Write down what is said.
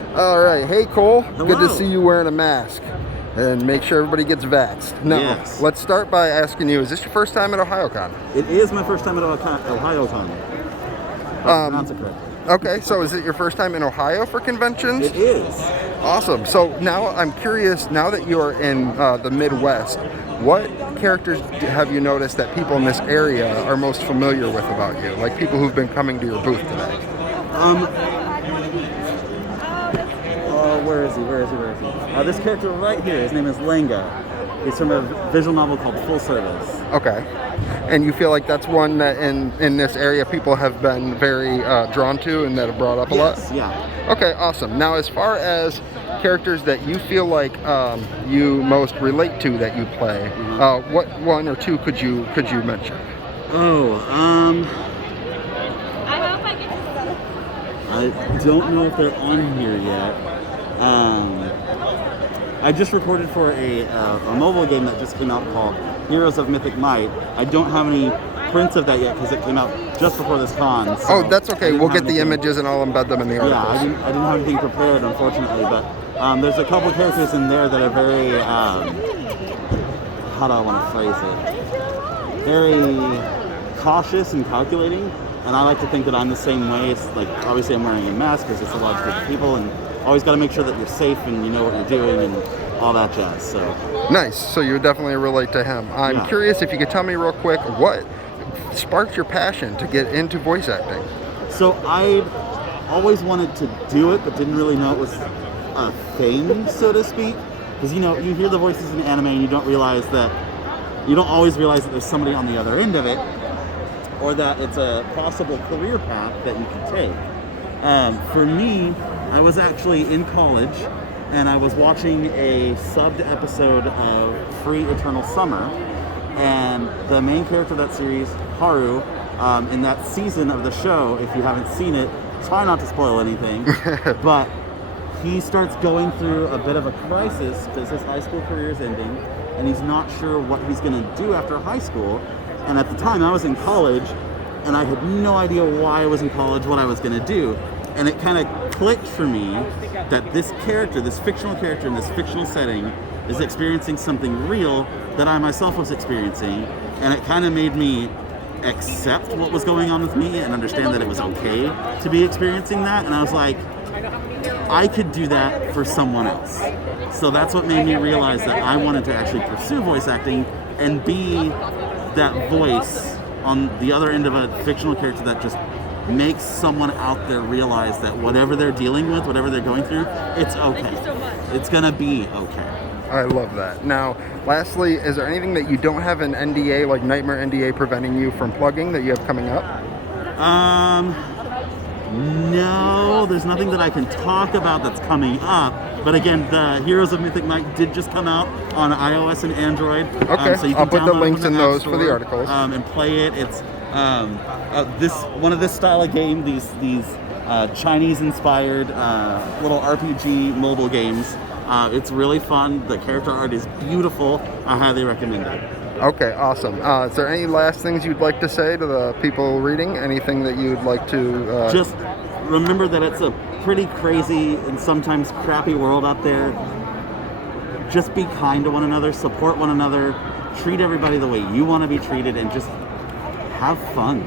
All right. Hey, Cole. Hello. Good to see you wearing a mask. And make sure everybody gets vaxxed. Now, Yes. let's start by asking you, is this your first time at Ohayocon? It is my first time at Ohayocon. Pronounce it correctly. Okay, so is it your first time in Ohio for conventions? It is. Awesome. So now I'm curious, now that you are in the Midwest, what characters have you noticed that people in this area are most familiar with about you? Like people who've been coming to your booth today? Where is he? This character right here, his name is Lenga. He's from a visual novel called Full Service. Okay. And you feel like that's one that in this area people have been very drawn to and that have brought up a lot? Yes, yeah. Okay, awesome. Now, as far as characters that you feel like you most relate to that you play, what one or two could you mention? I don't know if they're on here yet. I just recorded for a mobile game that just came out called Heroes of Mythic Might. I don't have any prints of that yet because it came out just before this con. So Oh, that's okay. We'll get the images and I'll embed them in the articles. Yeah, I didn't have anything prepared, unfortunately, but there's a couple characters in there that are very, how do I want to phrase it? Very cautious and calculating, and I like to think that I'm the same way. It's like, obviously I'm wearing a mask because it's a lot of different people, and always got to make sure that you're safe and you know what you're doing and all that jazz. So nice. So you definitely relate to him. I'm curious if you could tell me real quick what sparked your passion to get into voice acting. So I always wanted to do it, but didn't really know it was a thing, so to speak. Because you hear the voices in anime and you don't always realize that there's somebody on the other end of it, or that it's a possible career path that you can take. For me, I was actually in college and I was watching a subbed episode of Free Eternal Summer, and the main character of that series, Haru, in that season of the show, if you haven't seen it, try not to spoil anything, but he starts going through a bit of a crisis because his high school career is ending and he's not sure what he's going to do after high school. And at the time I was in college and I had no idea why I was in college, what I was going to do. And it kind of clicked for me that this character, this fictional character in this fictional setting, is experiencing something real that I myself was experiencing. And it kind of made me accept what was going on with me and understand that it was okay to be experiencing that. And I was like, I could do that for someone else. So that's what made me realize that I wanted to actually pursue voice acting and be that voice on the other end of a fictional character that just makes someone out there realize that whatever they're dealing with, whatever they're going through, it's okay. It's gonna be okay. I love that. Now, lastly, is there anything that you don't have an NDA, like Nightmare NDA, preventing you from plugging that you have coming up? No, there's nothing that I can talk about that's coming up. But again, the Heroes of Mythic Might did just come out on iOS and Android. Okay, so you can I'll put the download links from in App those for the Store, articles. and play it. It's one of this style of game. These Chinese-inspired little RPG mobile games. It's really fun. The character art is beautiful. I highly recommend it. Okay, awesome. Is there any last things you'd like to say to the people reading? Anything that you'd like to... Just remember that it's a pretty crazy and sometimes crappy world out there. Just be kind to one another, support one another, treat everybody the way you want to be treated, and just have fun.